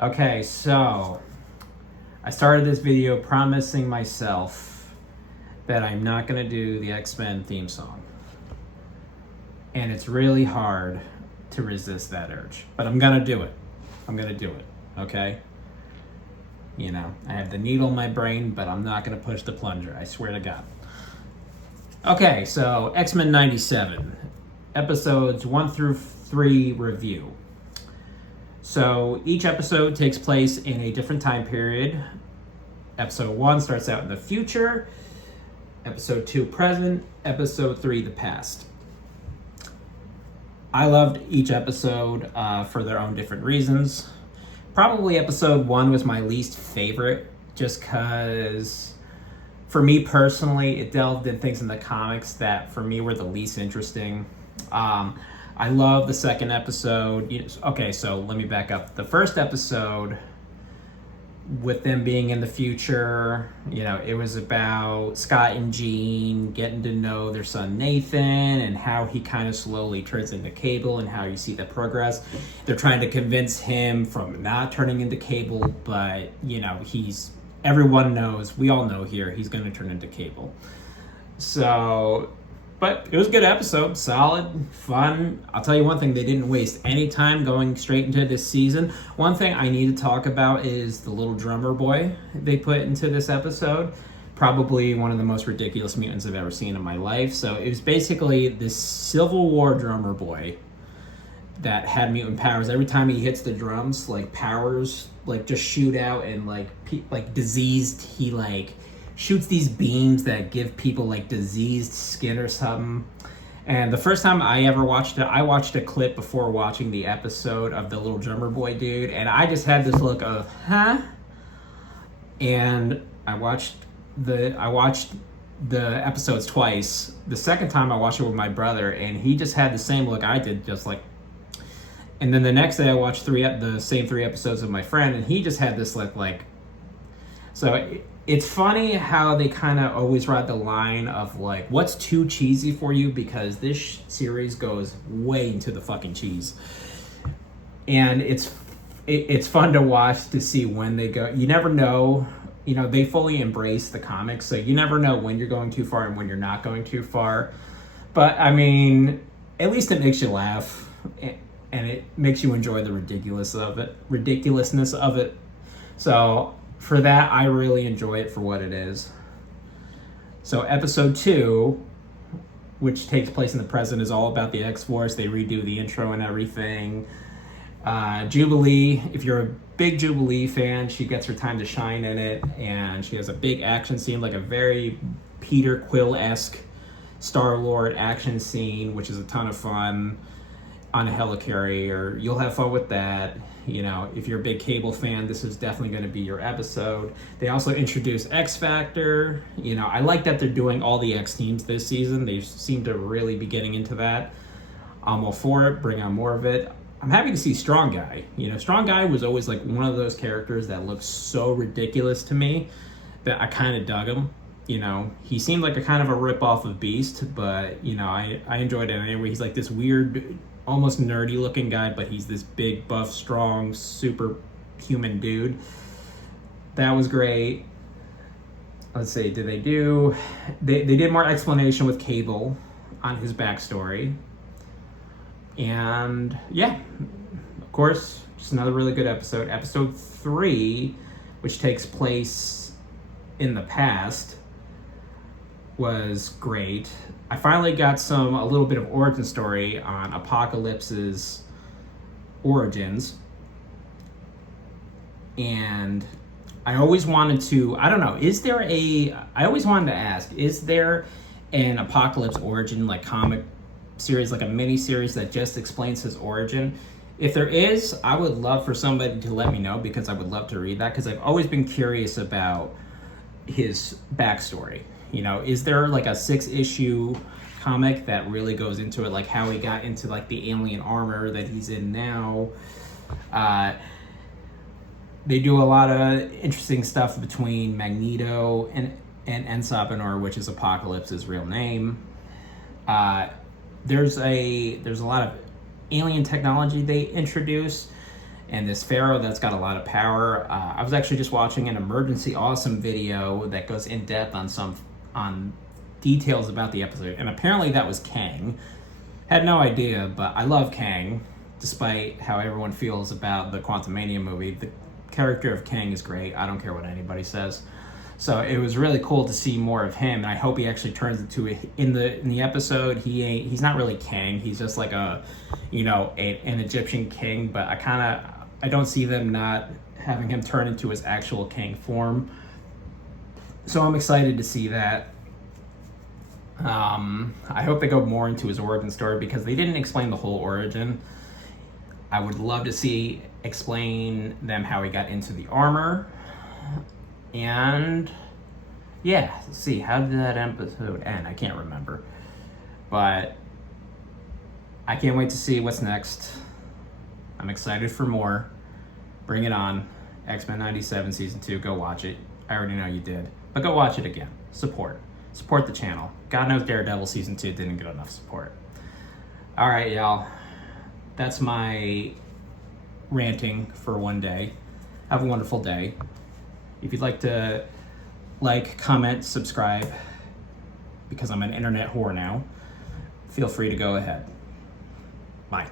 Okay, so I started this video promising myself that I'm not going to do the X-Men theme song. And it's really hard to resist that urge. But I'm going to do it. Okay? You know, I have the needle in my brain, but I'm not going to push the plunger. I swear to God. Okay, so X-Men 97, episodes 1 through 3 review. So each episode takes place in a different time period. Episode 1 starts out in the future. Episode 2, present. Episode 3, the past. I loved each episode for their own different reasons. Probably episode 1 was my least favorite, just because, for me personally, it delved in things in the comics that for me were the least interesting. I love the second episode. Okay, so let me back up. The first episode, with them being in the future, it was about Scott and Jean getting to know their son Nathan and how he kind of slowly turns into Cable and how you see the progress. They're trying to convince him from not turning into Cable, but everyone knows, we all know here, he's going to turn into Cable. So, but it was a good episode, solid, fun. I'll tell you one thing, they didn't waste any time going straight into this season. One thing I need to talk about is the little drummer boy they put into this episode. Probably one of the most ridiculous mutants I've ever seen in my life. So it was basically this Civil War drummer boy that had mutant powers. Every time he hits the drums, powers just shoot out, and diseased, he shoots these beams that give people diseased skin or something. And the first time I ever watched it, I watched a clip before watching the episode of the little drummer boy dude, and I just had this look of, huh? And I watched the episodes twice. The second time I watched it with my brother, and he just had the same look I did, just like. And then the next day I watched the same 3 episodes with my friend, and he just had this look like. So it's funny how they kind of always ride the line of what's too cheesy for you, because this series goes way into the fucking cheese. And it's fun to watch to see when they go. You never know. They fully embrace the comics, so you never know when you're going too far and when you're not going too far. But I mean, at least it makes you laugh, and it makes you enjoy the ridiculousness of it. So for that, I really enjoy it for what it is. So episode 2, which takes place in the present, is all about the X-Force. They redo the intro and everything. Jubilee, if you're a big Jubilee fan, she gets her time to shine in it, and she has a big action scene, a very Peter Quill-esque Star-Lord action scene, which is a ton of fun on a helicarrier. You'll have fun with that. If you're a big Cable fan, this is definitely going to be your episode. They also introduce X Factor. I like that they're doing all the X teams this season. They seem to really be getting into that. I'm all for it. Bring on more of it. I'm happy to see Strong Guy. Strong Guy was always one of those characters that looked so ridiculous to me that I kind of dug him. He seemed like a kind of a rip-off of Beast, but, I enjoyed it anyway. He's this weird, almost nerdy looking guy, but he's this big, buff, strong, super human dude. That was great. Let's see, they did more explanation with Cable on his backstory. And yeah, of course, just another really good episode. Episode 3, which takes place in the past, was great. I finally got a little bit of origin story on Apocalypse's origins. And I always wanted to, I always wanted to ask, is there an Apocalypse origin, comic series, a mini series that just explains his origin? If there is, I would love for somebody to let me know, because I would love to read that, because I've always been curious about his backstory. Is there a 6-issue comic that really goes into it, how he got into the alien armor that he's in now? They do a lot of interesting stuff between Magneto and Ensopinor, which is Apocalypse's real name. There's a lot of alien technology they introduce, and this pharaoh that's got a lot of power. I was actually just watching an Emergency Awesome video that goes in depth on details about the episode, and apparently that was Kang. Had no idea, but I love Kang, despite how everyone feels about the Quantumania movie. The character of Kang is great. I don't care what anybody says. So it was really cool to see more of him, and I hope he actually turns into in the episode. He's not really Kang. He's just like an Egyptian king. But I don't see them not having him turn into his actual Kang form. So I'm excited to see that. I hope they go more into his origin story because they didn't explain the whole origin. I would love to explain them how he got into the armor. And yeah, let's see, how did that episode end? I can't remember. But I can't wait to see what's next. I'm excited for more. Bring it on. X-Men 97 Season 2, go watch it. I already know you did. But go watch it again. Support the channel. God knows Daredevil Season 2 didn't get enough support. All right, y'all. That's my ranting for one day. Have a wonderful day. If you'd like to comment, subscribe, because I'm an internet whore now, feel free to go ahead. Bye.